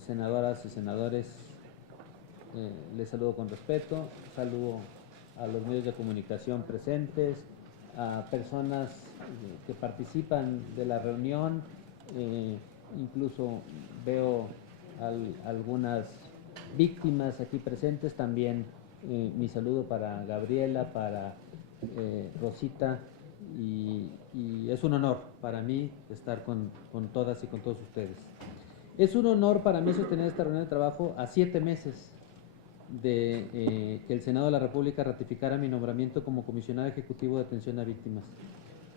senadoras y senadores, les saludo con respeto, saludo a los medios de comunicación presentes, a personas que participan de la reunión, incluso veo algunas víctimas aquí presentes, también mi saludo para Gabriela, para Rosita, y es un honor para mí estar con todas y con todos ustedes. Es un honor para mí sostener esta reunión de trabajo a 7 meses de que el Senado de la República ratificara mi nombramiento como comisionado ejecutivo de atención a víctimas.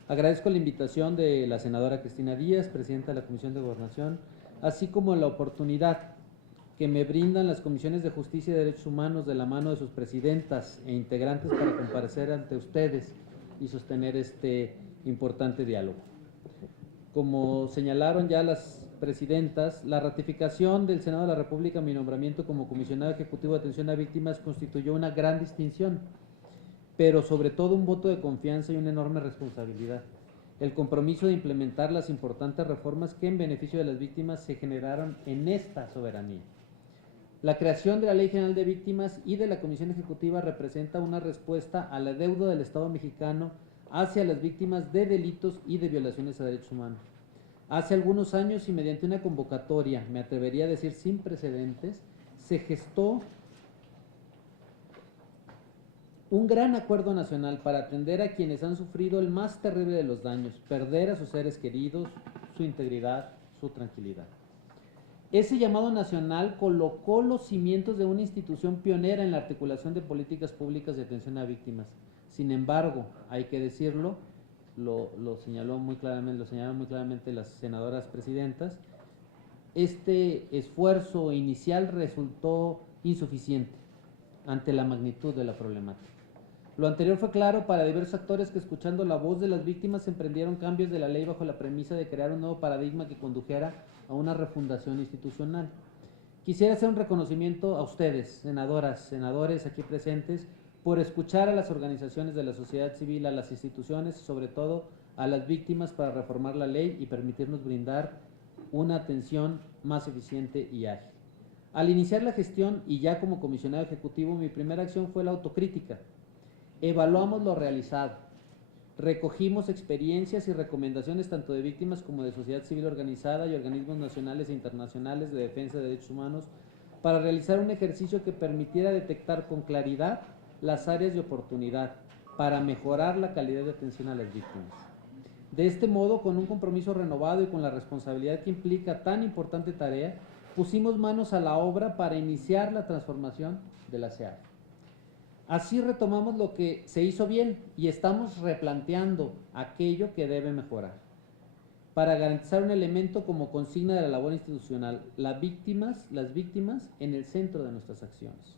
Agradezco la invitación de la senadora Cristina Díaz, presidenta de la Comisión de Gobernación, así como la oportunidad que me brindan las comisiones de Justicia y Derechos Humanos de la mano de sus presidentas e integrantes para comparecer ante ustedes y sostener este importante diálogo. Como señalaron ya las presidentas, la ratificación del Senado de la República, mi nombramiento como comisionado ejecutivo de atención a víctimas, constituyó una gran distinción, pero sobre todo un voto de confianza y una enorme responsabilidad. El compromiso de implementar las importantes reformas que en beneficio de las víctimas se generaron en esta soberanía. La creación de la Ley General de Víctimas y de la Comisión Ejecutiva representa una respuesta a la deuda del Estado mexicano hacia las víctimas de delitos y de violaciones a derechos humanos. Hace algunos años y mediante una convocatoria, me atrevería a decir sin precedentes, se gestó un gran acuerdo nacional para atender a quienes han sufrido el más terrible de los daños, perder a sus seres queridos, su integridad, su tranquilidad. Ese llamado nacional colocó los cimientos de una institución pionera en la articulación de políticas públicas de atención a víctimas. Sin embargo, hay que decirlo, lo señalaron muy claramente las senadoras presidentas, este esfuerzo inicial resultó insuficiente ante la magnitud de la problemática. Lo anterior fue claro para diversos actores que, escuchando la voz de las víctimas, emprendieron cambios de la ley bajo la premisa de crear un nuevo paradigma que condujera a una refundación institucional. Quisiera hacer un reconocimiento a ustedes, senadoras, senadores aquí presentes, por escuchar a las organizaciones de la sociedad civil, a las instituciones y sobre todo a las víctimas para reformar la ley y permitirnos brindar una atención más eficiente y ágil. Al iniciar la gestión y ya como comisionado ejecutivo, mi primera acción fue la autocrítica. Evaluamos lo realizado, recogimos experiencias y recomendaciones tanto de víctimas como de sociedad civil organizada y organismos nacionales e internacionales de defensa de derechos humanos para realizar un ejercicio que permitiera detectar con claridad las áreas de oportunidad para mejorar la calidad de atención a las víctimas. De este modo, con un compromiso renovado y con la responsabilidad que implica tan importante tarea, pusimos manos a la obra para iniciar la transformación de la SEAP. Así retomamos lo que se hizo bien y estamos replanteando aquello que debe mejorar para garantizar un elemento como consigna de la labor institucional, las víctimas en el centro de nuestras acciones.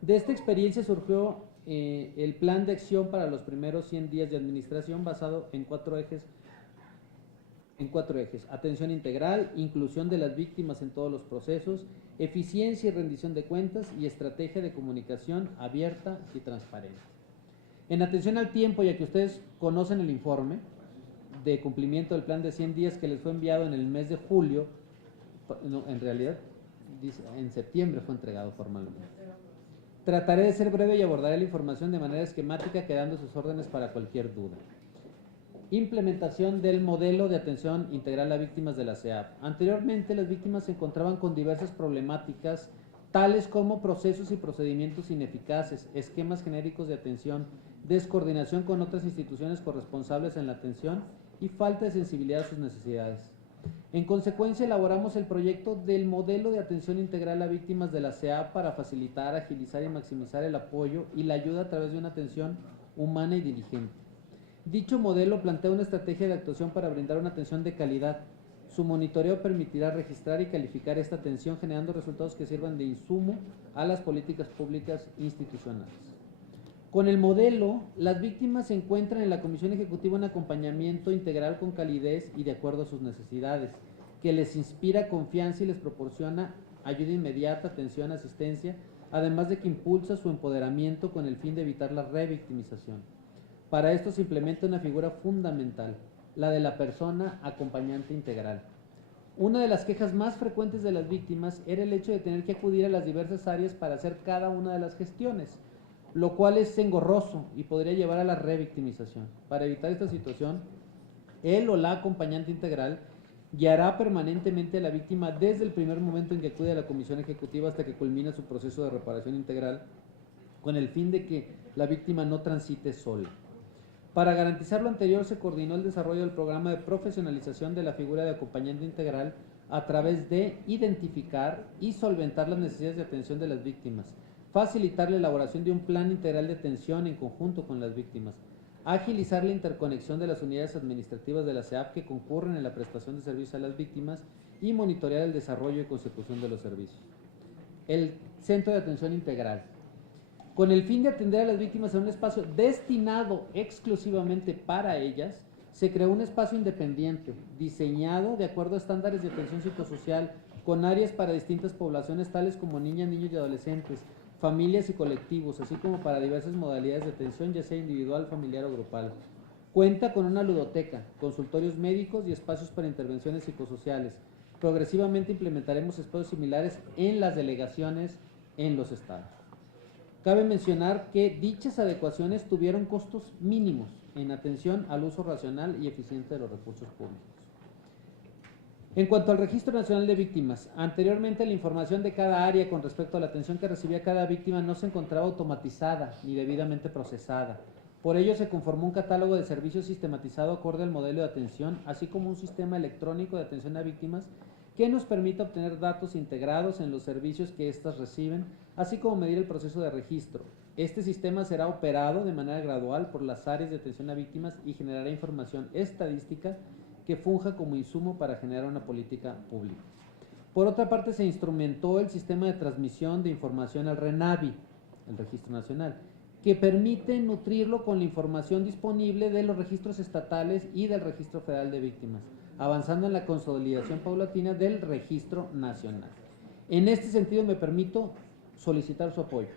De esta experiencia surgió el plan de acción para los primeros 100 días de administración basado en cuatro ejes. Atención integral, inclusión de las víctimas en todos los procesos, eficiencia y rendición de cuentas y estrategia de comunicación abierta y transparente. En atención al tiempo, ya que ustedes conocen el informe de cumplimiento del plan de 100 días que les fue enviado en el mes de julio, no, en realidad en septiembre fue entregado formalmente. Trataré de ser breve y abordaré la información de manera esquemática, quedando sus órdenes para cualquier duda. Implementación del modelo de atención integral a víctimas de la SEAP. Anteriormente, las víctimas se encontraban con diversas problemáticas, tales como procesos y procedimientos ineficaces, esquemas genéricos de atención, descoordinación con otras instituciones corresponsables en la atención y falta de sensibilidad a sus necesidades. En consecuencia, elaboramos el proyecto del modelo de atención integral a víctimas de la SEAP para facilitar, agilizar y maximizar el apoyo y la ayuda a través de una atención humana y diligente. Dicho modelo plantea una estrategia de actuación para brindar una atención de calidad. Su monitoreo permitirá registrar y calificar esta atención, generando resultados que sirvan de insumo a las políticas públicas institucionales. Con el modelo, las víctimas se encuentran en la Comisión Ejecutiva un acompañamiento integral con calidez y de acuerdo a sus necesidades, que les inspira confianza y les proporciona ayuda inmediata, atención, asistencia, además de que impulsa su empoderamiento con el fin de evitar la revictimización. Para esto se implementa una figura fundamental, la de la persona acompañante integral, Una de las quejas más frecuentes de las víctimas era el hecho de tener que acudir a las diversas áreas para hacer cada una de las gestiones, lo cual es engorroso y podría llevar a la revictimización. Para evitar esta situación, él o la acompañante integral guiará permanentemente a la víctima desde el primer momento en que acude a la comisión ejecutiva hasta que culmina su proceso de reparación integral, con el fin de que la víctima no transite sola. Para garantizar lo anterior, se coordinó el desarrollo del programa de profesionalización de la figura de acompañante integral a través de identificar y solventar las necesidades de atención de las víctimas, facilitar la elaboración de un plan integral de atención en conjunto con las víctimas, agilizar la interconexión de las unidades administrativas de la SEAP que concurren en la prestación de servicios a las víctimas y monitorear el desarrollo y consecución de los servicios. El Centro de Atención Integral. Con el fin de atender a las víctimas en un espacio destinado exclusivamente para ellas, se creó un espacio independiente, diseñado de acuerdo a estándares de atención psicosocial, con áreas para distintas poblaciones tales como niñas, niños y adolescentes, familias y colectivos, así como para diversas modalidades de atención, ya sea individual, familiar o grupal. Cuenta con una ludoteca, consultorios médicos y espacios para intervenciones psicosociales. Progresivamente implementaremos espacios similares en las delegaciones en los estados. Cabe mencionar que dichas adecuaciones tuvieron costos mínimos en atención al uso racional y eficiente de los recursos públicos. En cuanto al Registro Nacional de Víctimas, anteriormente la información de cada área con respecto a la atención que recibía cada víctima no se encontraba automatizada ni debidamente procesada. Por ello se conformó un catálogo de servicios sistematizado acorde al modelo de atención, así como un sistema electrónico de atención a víctimas que nos permita obtener datos integrados en los servicios que éstas reciben, así como medir el proceso de registro. Este sistema será operado de manera gradual por las áreas de atención a víctimas y generará información estadística que funja como insumo para generar una política pública. Por otra parte, se instrumentó el sistema de transmisión de información al RENAVI, el Registro Nacional, que permite nutrirlo con la información disponible de los registros estatales y del Registro Federal de Víctimas, avanzando en la consolidación paulatina del Registro Nacional. En este sentido, me permito solicitar su apoyo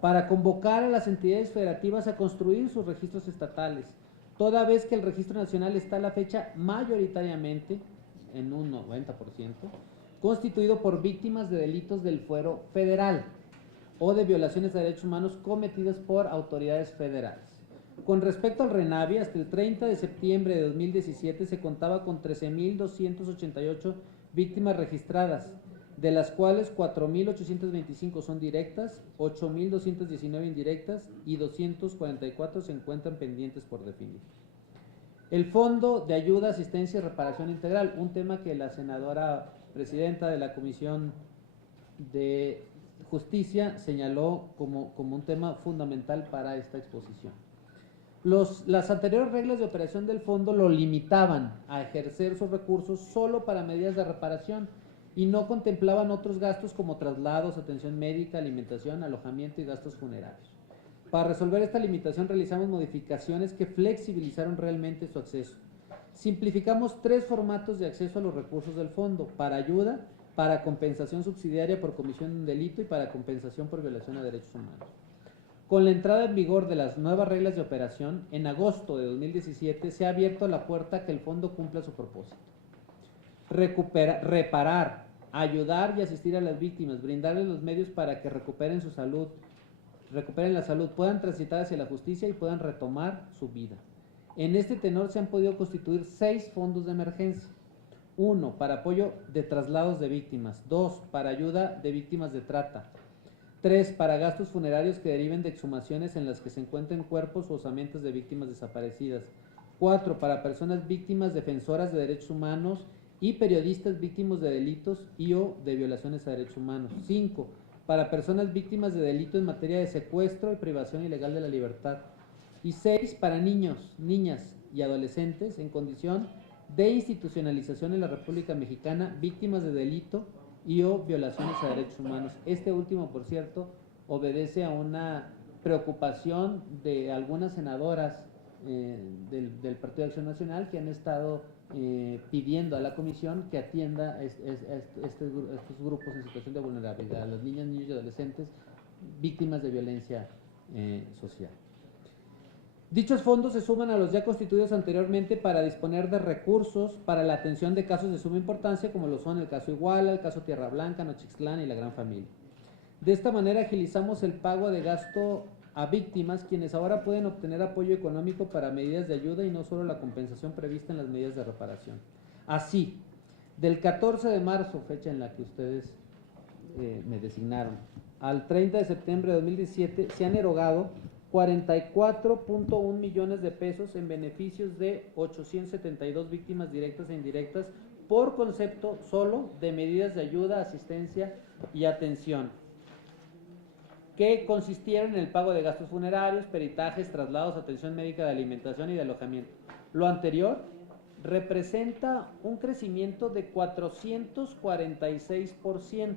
para convocar a las entidades federativas a construir sus registros estatales, toda vez que el Registro Nacional está a la fecha mayoritariamente, en un 90%, constituido por víctimas de delitos del fuero federal o de violaciones de derechos humanos cometidas por autoridades federales. Con respecto al RENAVI, hasta el 30 de septiembre de 2017 se contaba con 13.288 víctimas registradas, de las cuales 4.825 son directas, 8.219 indirectas y 244 se encuentran pendientes por definir. El Fondo de Ayuda, Asistencia y Reparación Integral, un tema que la senadora presidenta de la Comisión de Justicia señaló como un tema fundamental para esta exposición. Las anteriores reglas de operación del fondo lo limitaban a ejercer sus recursos solo para medidas de reparación y no contemplaban otros gastos como traslados, atención médica, alimentación, alojamiento y gastos funerarios. Para resolver esta limitación realizamos modificaciones que flexibilizaron realmente su acceso. Simplificamos 3 formatos de acceso a los recursos del fondo: para ayuda, para compensación subsidiaria por comisión de un delito y para compensación por violación a derechos humanos. Con la entrada en vigor de las nuevas reglas de operación, en agosto de 2017 se ha abierto la puerta a que el fondo cumpla su propósito: reparar, ayudar y asistir a las víctimas, brindarles los medios para que recuperen su salud, recuperen la salud, puedan transitar hacia la justicia y puedan retomar su vida. En este tenor se han podido constituir 6 fondos de emergencia: 1, para apoyo de traslados de víctimas; 2, para ayuda de víctimas de trata; 3, para gastos funerarios que deriven de exhumaciones en las que se encuentren cuerpos o osamentas de víctimas desaparecidas; 4, para personas víctimas, defensoras de derechos humanos y periodistas víctimas de delitos y o de violaciones a derechos humanos; 5, para personas víctimas de delito en materia de secuestro y privación ilegal de la libertad; y 6, para niños, niñas y adolescentes en condición de institucionalización en la República Mexicana, víctimas de delito y o violaciones a derechos humanos. Este último, por cierto, obedece a una preocupación de algunas senadoras del Partido de Acción Nacional que han estado pidiendo a la comisión que atienda estos grupos en situación de vulnerabilidad, a las niñas, niños y adolescentes víctimas de violencia social. Dichos fondos se suman a los ya constituidos anteriormente para disponer de recursos para la atención de casos de suma importancia, como lo son el caso Iguala, el caso Tierra Blanca, Nochixtlán y la Gran Familia. De esta manera agilizamos el pago de gasto a víctimas, quienes ahora pueden obtener apoyo económico para medidas de ayuda y no solo la compensación prevista en las medidas de reparación. Así, del 14 de marzo, fecha en la que ustedes me designaron, al 30 de septiembre de 2017, se han erogado 44.1 millones de pesos en beneficios de 872 víctimas directas e indirectas por concepto solo de medidas de ayuda, asistencia y atención, que consistieron en el pago de gastos funerarios, peritajes, traslados, atención médica, de alimentación y de alojamiento. Lo anterior representa un crecimiento de 446%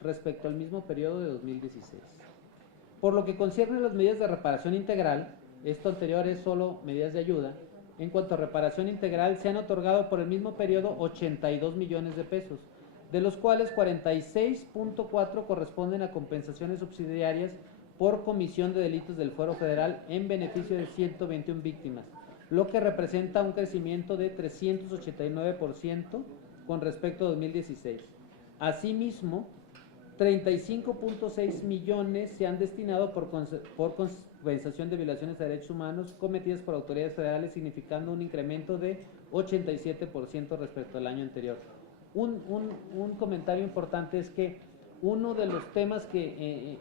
respecto al mismo periodo de 2016. Por lo que concierne a las medidas de reparación integral, esto anterior es solo medidas de ayuda, en cuanto a reparación integral se han otorgado por el mismo periodo 82 millones de pesos, de los cuales 46.4 corresponden a compensaciones subsidiarias por comisión de delitos del Fuero Federal en beneficio de 121 víctimas, lo que representa un crecimiento de 389% con respecto a 2016. Asimismo, 35.6 millones se han destinado por compensación de violaciones a derechos humanos cometidas por autoridades federales, significando un incremento de 87% respecto al año anterior. Un comentario importante es que uno de los temas que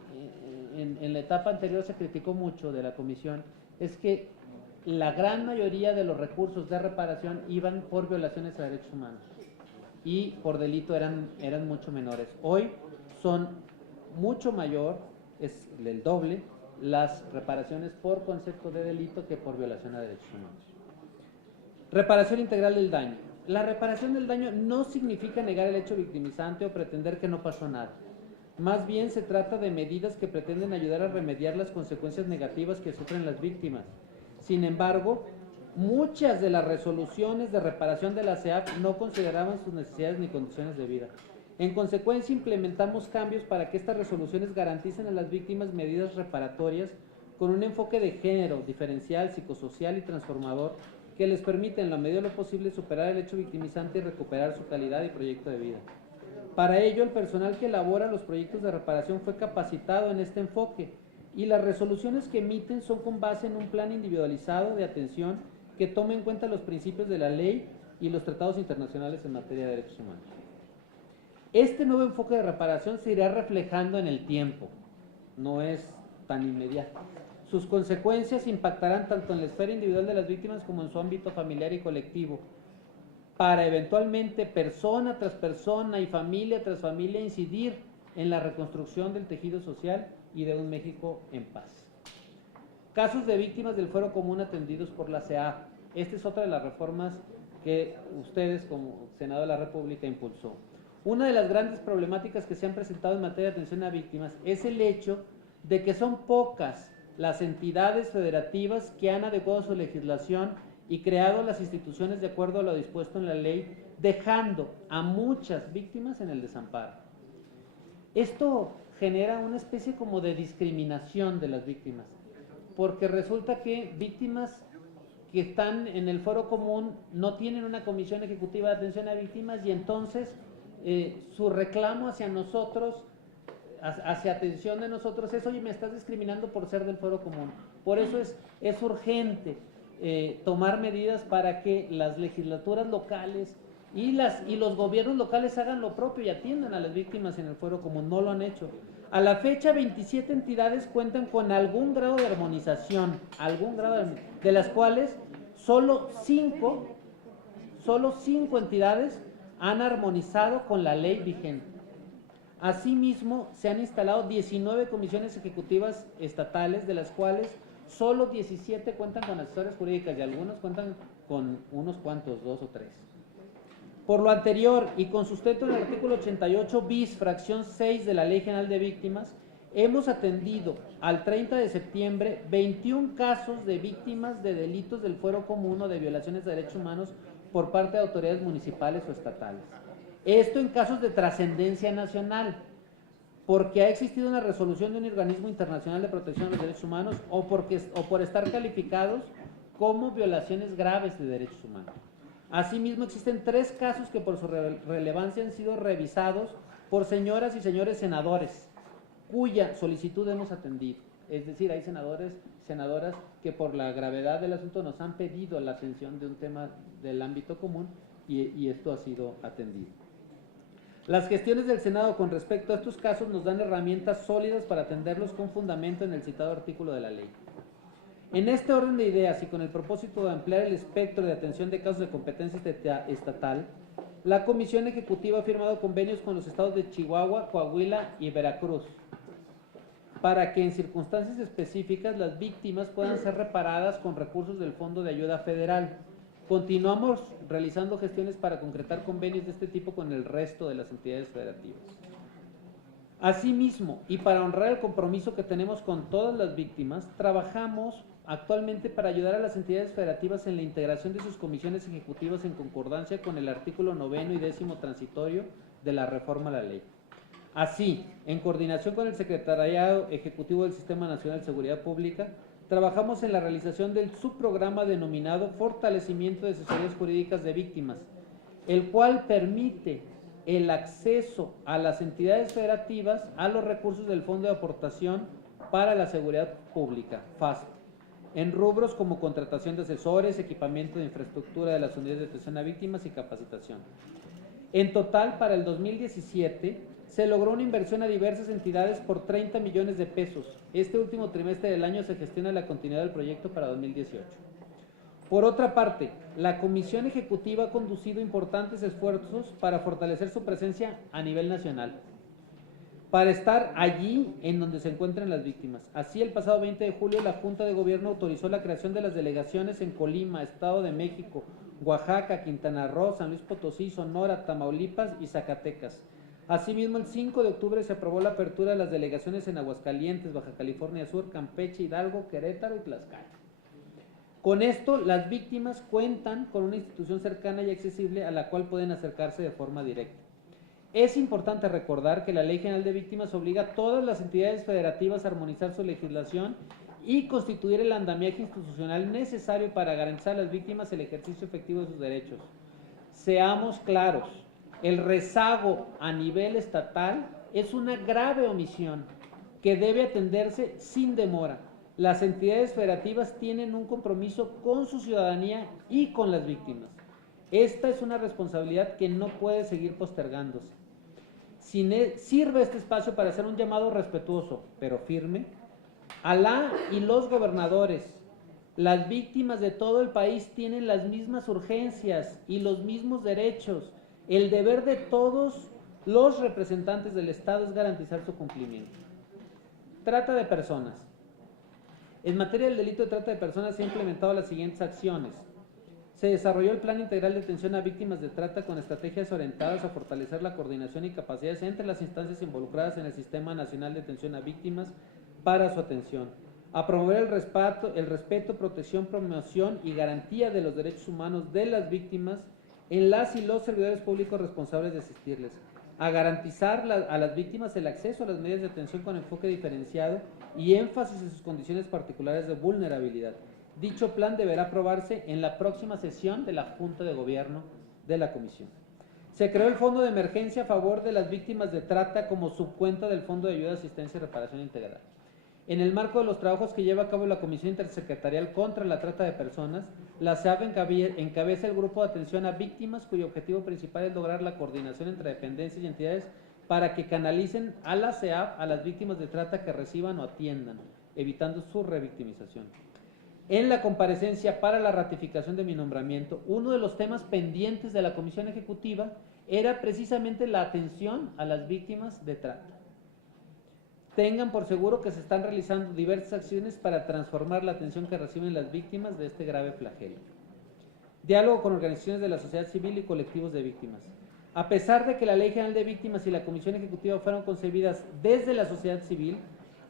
en la etapa anterior se criticó mucho de la comisión es que la gran mayoría de los recursos de reparación iban por violaciones a derechos humanos y por delito eran mucho menores. Hoy son mucho mayor, es el doble, las reparaciones por concepto de delito que por violación a derechos humanos. Reparación integral del daño. La reparación del daño no significa negar el hecho victimizante o pretender que no pasó nada. Más bien se trata de medidas que pretenden ayudar a remediar las consecuencias negativas que sufren las víctimas. Sin embargo, muchas de las resoluciones de reparación de la CEAP no consideraban sus necesidades ni condiciones de vida. En consecuencia, implementamos cambios para que estas resoluciones garanticen a las víctimas medidas reparatorias con un enfoque de género, diferencial, psicosocial y transformador que les permite en la medida de lo posible superar el hecho victimizante y recuperar su calidad y proyecto de vida. Para ello, el personal que elabora los proyectos de reparación fue capacitado en este enfoque y las resoluciones que emiten son con base en un plan individualizado de atención que toma en cuenta los principios de la ley y los tratados internacionales en materia de derechos humanos. Este nuevo enfoque de reparación se irá reflejando en el tiempo, no es tan inmediato. Sus consecuencias impactarán tanto en la esfera individual de las víctimas como en su ámbito familiar y colectivo, para eventualmente persona tras persona y familia tras familia incidir en la reconstrucción del tejido social y de un México en paz. Casos de víctimas del fuero común atendidos por la CEAP. Esta es otra de las reformas que ustedes como Senado de la República impulsó. Una de las grandes problemáticas que se han presentado en materia de atención a víctimas es el hecho de que son pocas las entidades federativas que han adecuado su legislación y creado las instituciones de acuerdo a lo dispuesto en la ley, dejando a muchas víctimas en el desamparo. Esto genera una especie como de discriminación de las víctimas, porque resulta que víctimas que están en el foro común no tienen una comisión ejecutiva de atención a víctimas y entonces su reclamo hacia nosotros, hacia atención de nosotros es: oye, me estás discriminando por ser del foro común. Por eso es urgente tomar medidas para que las legislaturas locales y los gobiernos locales hagan lo propio y atiendan a las víctimas en el fuero común. No lo han hecho. A la fecha, 27 entidades cuentan con algún grado de armonización, de las cuales solo 5 entidades han armonizado con la ley vigente. Asimismo, se han instalado 19 comisiones ejecutivas estatales, de las cuales solo 17 cuentan con asesores jurídicas y algunos cuentan con unos cuantos, 2 o 3. Por lo anterior y con sustento en el artículo 88 bis, fracción 6 de la Ley General de Víctimas, hemos atendido al 30 de septiembre 21 casos de víctimas de delitos del fuero común o de violaciones de derechos humanos por parte de autoridades municipales o estatales. Esto en casos de trascendencia nacional. porque ha existido una resolución de un organismo internacional de protección de los derechos humanos o por estar calificados como violaciones graves de derechos humanos. Asimismo, existen 3 casos que por su relevancia han sido revisados por señoras y señores senadores, cuya solicitud hemos atendido. Es decir, hay senadores, senadoras que por la gravedad del asunto nos han pedido la atención de un tema del ámbito común y esto ha sido atendido. Las gestiones del Senado con respecto a estos casos nos dan herramientas sólidas para atenderlos con fundamento en el citado artículo de la ley. En este orden de ideas y con el propósito de ampliar el espectro de atención de casos de competencia estatal, la Comisión Ejecutiva ha firmado convenios con los estados de Chihuahua, Coahuila y Veracruz, para que en circunstancias específicas las víctimas puedan ser reparadas con recursos del Fondo de Ayuda Federal. Continuamos realizando gestiones para concretar convenios de este tipo con el resto de las entidades federativas. Asimismo, y para honrar el compromiso que tenemos con todas las víctimas, trabajamos actualmente para ayudar a las entidades federativas en la integración de sus comisiones ejecutivas en concordancia con el artículo 9 y 10 transitorio de la reforma a la ley. Así, en coordinación con el Secretariado Ejecutivo del Sistema Nacional de Seguridad Pública, trabajamos en la realización del subprograma denominado Fortalecimiento de Asesorías Jurídicas de Víctimas, el cual permite el acceso a las entidades federativas a los recursos del Fondo de Aportación para la Seguridad Pública, FASP, en rubros como contratación de asesores, equipamiento de infraestructura de las unidades de atención a víctimas y capacitación. En total, para el 2017, se logró una inversión a diversas entidades por 30 millones de pesos. Este último trimestre del año se gestiona la continuidad del proyecto para 2018. Por otra parte, la Comisión Ejecutiva ha conducido importantes esfuerzos para fortalecer su presencia a nivel nacional, para estar allí en donde se encuentran las víctimas. Así, el pasado 20 de julio, la Junta de Gobierno autorizó la creación de las delegaciones en Colima, Estado de México, Oaxaca, Quintana Roo, San Luis Potosí, Sonora, Tamaulipas y Zacatecas. Asimismo, el 5 de octubre se aprobó la apertura de las delegaciones en Aguascalientes, Baja California Sur, Campeche, Hidalgo, Querétaro y Tlaxcala. Con esto, las víctimas cuentan con una institución cercana y accesible a la cual pueden acercarse de forma directa. Es importante recordar que la Ley General de Víctimas obliga a todas las entidades federativas a armonizar su legislación y constituir el andamiaje institucional necesario para garantizar a las víctimas el ejercicio efectivo de sus derechos. Seamos claros, el rezago a nivel estatal es una grave omisión que debe atenderse sin demora. Las entidades federativas tienen un compromiso con su ciudadanía y con las víctimas. Esta es una responsabilidad que no puede seguir postergándose. Sirve este espacio para hacer un llamado respetuoso, pero firme, a la y los gobernadores. Las víctimas de todo el país tienen las mismas urgencias y los mismos derechos. El deber de todos los representantes del Estado es garantizar su cumplimiento. Trata de personas. En materia del delito de trata de personas se han implementado las siguientes acciones. Se desarrolló el Plan Integral de Atención a Víctimas de Trata con estrategias orientadas a fortalecer la coordinación y capacidades entre las instancias involucradas en el Sistema Nacional de Atención a Víctimas para su atención. A promover el respeto, protección, promoción y garantía de los derechos humanos de las víctimas en las y los servidores públicos responsables de asistirles. A garantizar a las víctimas el acceso a las medidas de atención con enfoque diferenciado y énfasis en sus condiciones particulares de vulnerabilidad. Dicho plan deberá aprobarse en la próxima sesión de la Junta de Gobierno de la Comisión. Se creó el Fondo de Emergencia a favor de las víctimas de trata como subcuenta del Fondo de Ayuda, Asistencia y Reparación Integral. En el marco de los trabajos que lleva a cabo la Comisión Intersecretarial contra la Trata de Personas, la CEAP encabeza el Grupo de Atención a Víctimas, cuyo objetivo principal es lograr la coordinación entre dependencias y entidades para que canalicen a la CEAP a las víctimas de trata que reciban o atiendan, evitando su revictimización. En la comparecencia para la ratificación de mi nombramiento, uno de los temas pendientes de la Comisión Ejecutiva era precisamente la atención a las víctimas de trata. Tengan por seguro que se están realizando diversas acciones para transformar la atención que reciben las víctimas de este grave flagelo. Diálogo con organizaciones de la sociedad civil y colectivos de víctimas. A pesar de que la Ley General de Víctimas y la Comisión Ejecutiva fueron concebidas desde la sociedad civil,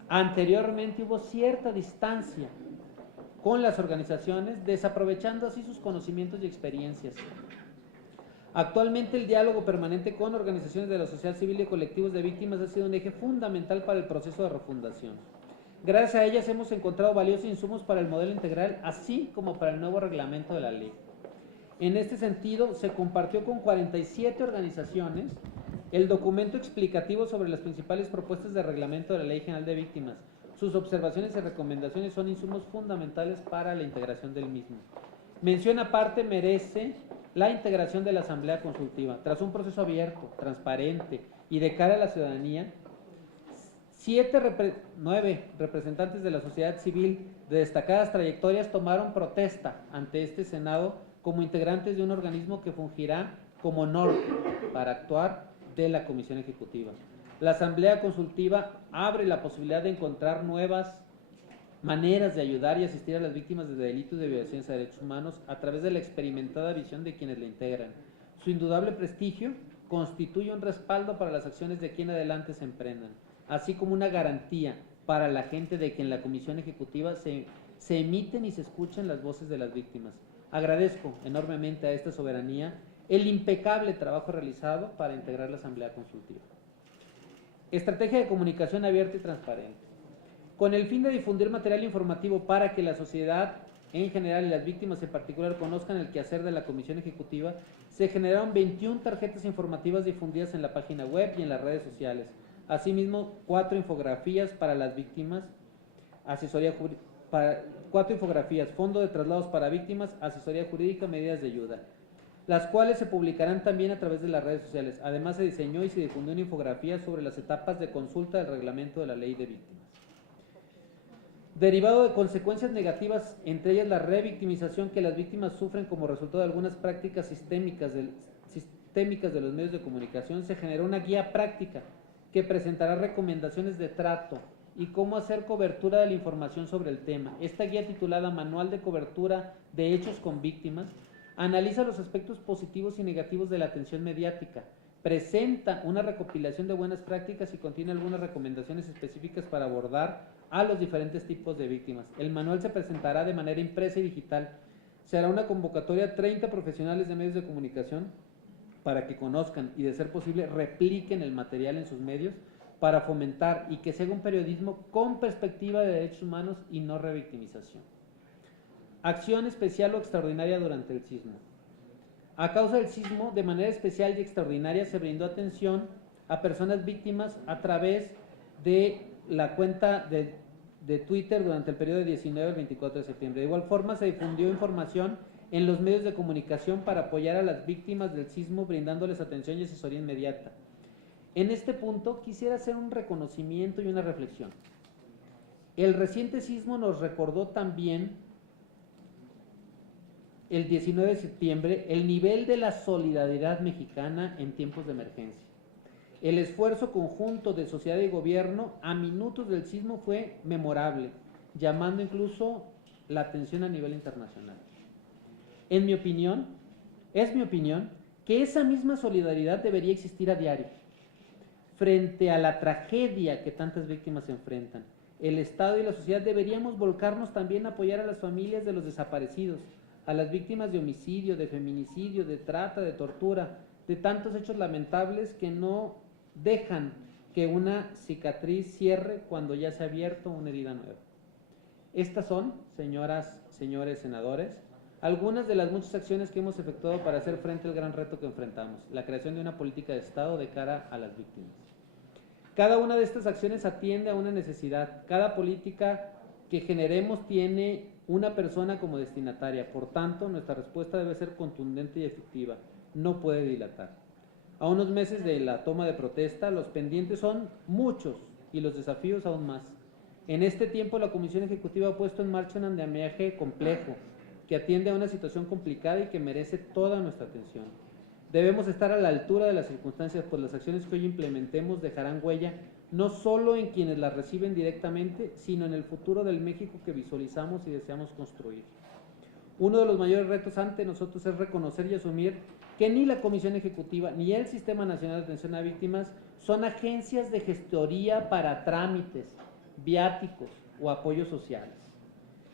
anteriormente hubo cierta distancia con las organizaciones, desaprovechando así sus conocimientos y experiencias. Actualmente el diálogo permanente con organizaciones de la sociedad civil y colectivos de víctimas ha sido un eje fundamental para el proceso de refundación. Gracias a ellas hemos encontrado valiosos insumos para el modelo integral, así como para el nuevo reglamento de la ley. En este sentido, se compartió con 47 organizaciones el documento explicativo sobre las principales propuestas de reglamento de la Ley General de Víctimas. Sus observaciones y recomendaciones son insumos fundamentales para la integración del mismo. Mención aparte merece la integración de la Asamblea Consultiva. Tras un proceso abierto, transparente y de cara a la ciudadanía, 9 representantes de la sociedad civil de destacadas trayectorias tomaron protesta ante este Senado como integrantes de un organismo que fungirá como norte para actuar de la Comisión Ejecutiva. La Asamblea Consultiva abre la posibilidad de encontrar nuevas maneras de ayudar y asistir a las víctimas de delitos de violaciones a derechos humanos a través de la experimentada visión de quienes la integran. Su indudable prestigio constituye un respaldo para las acciones de aquí en adelante se emprendan, así como una garantía para la gente de que en la Comisión Ejecutiva se emiten y se escuchen las voces de las víctimas. Agradezco enormemente a esta soberanía el impecable trabajo realizado para integrar la Asamblea Consultiva. Estrategia de comunicación abierta y transparente. Con el fin de difundir material informativo para que la sociedad en general y las víctimas en particular conozcan el quehacer de la Comisión Ejecutiva, se generaron 21 tarjetas informativas difundidas en la página web y en las redes sociales. Asimismo, 4 infografías para las víctimas, 4 infografías, fondo de traslados para víctimas, asesoría jurídica, medidas de ayuda, las cuales se publicarán también a través de las redes sociales. Además, se diseñó y se difundió una infografía sobre las etapas de consulta del reglamento de la ley de víctimas. Derivado de consecuencias negativas, entre ellas la revictimización que las víctimas sufren como resultado de algunas prácticas sistémicas de los medios de comunicación, se generó una guía práctica que presentará recomendaciones de trato y cómo hacer cobertura de la información sobre el tema. Esta guía, titulada Manual de Cobertura de Hechos con Víctimas, analiza los aspectos positivos y negativos de la atención mediática, presenta una recopilación de buenas prácticas y contiene algunas recomendaciones específicas para abordar a los diferentes tipos de víctimas. El manual se presentará de manera impresa y digital. Se hará una convocatoria a 30 profesionales de medios de comunicación para que conozcan y, de ser posible, repliquen el material en sus medios para fomentar y que se haga un periodismo con perspectiva de derechos humanos y no revictimización. Acción especial o extraordinaria durante el sismo. A causa del sismo, de manera especial y extraordinaria, se brindó atención a personas víctimas a través de la cuenta de Twitter durante el periodo de 19 al 24 de septiembre. De igual forma, se difundió información en los medios de comunicación para apoyar a las víctimas del sismo, brindándoles atención y asesoría inmediata. En este punto, quisiera hacer un reconocimiento y una reflexión. El reciente sismo nos recordó también, el 19 de septiembre, el nivel de la solidaridad mexicana en tiempos de emergencia. El esfuerzo conjunto de sociedad y gobierno a minutos del sismo fue memorable, llamando incluso la atención a nivel internacional. Es mi opinión que esa misma solidaridad debería existir a diario. Frente a la tragedia que tantas víctimas enfrentan, el Estado y la sociedad deberíamos volcarnos también a apoyar a las familias de los desaparecidos, a las víctimas de homicidio, de feminicidio, de trata, de tortura, de tantos hechos lamentables que no dejan que una cicatriz cierre cuando ya se ha abierto una herida nueva. Estas son, señoras, señores senadores, algunas de las muchas acciones que hemos efectuado para hacer frente al gran reto que enfrentamos, la creación de una política de Estado de cara a las víctimas. Cada una de estas acciones atiende a una necesidad. Cada política que generemos tiene una persona como destinataria. Por tanto, nuestra respuesta debe ser contundente y efectiva. No puede dilatar. A unos meses de la toma de protesta, los pendientes son muchos y los desafíos aún más. En este tiempo, la Comisión Ejecutiva ha puesto en marcha un andamiaje complejo que atiende a una situación complicada y que merece toda nuestra atención. Debemos estar a la altura de las circunstancias, pues las acciones que hoy implementemos dejarán huella no solo en quienes las reciben directamente, sino en el futuro del México que visualizamos y deseamos construir. Uno de los mayores retos ante nosotros es reconocer y asumir que ni la Comisión Ejecutiva ni el Sistema Nacional de Atención a Víctimas son agencias de gestoría para trámites, viáticos o apoyos sociales.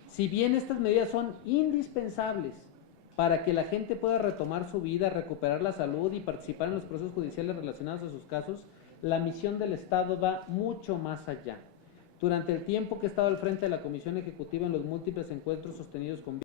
Si bien estas medidas son indispensables para que la gente pueda retomar su vida, recuperar la salud y participar en los procesos judiciales relacionados a sus casos, la misión del Estado va mucho más allá. Durante el tiempo que he estado al frente de la Comisión Ejecutiva en los múltiples encuentros sostenidos con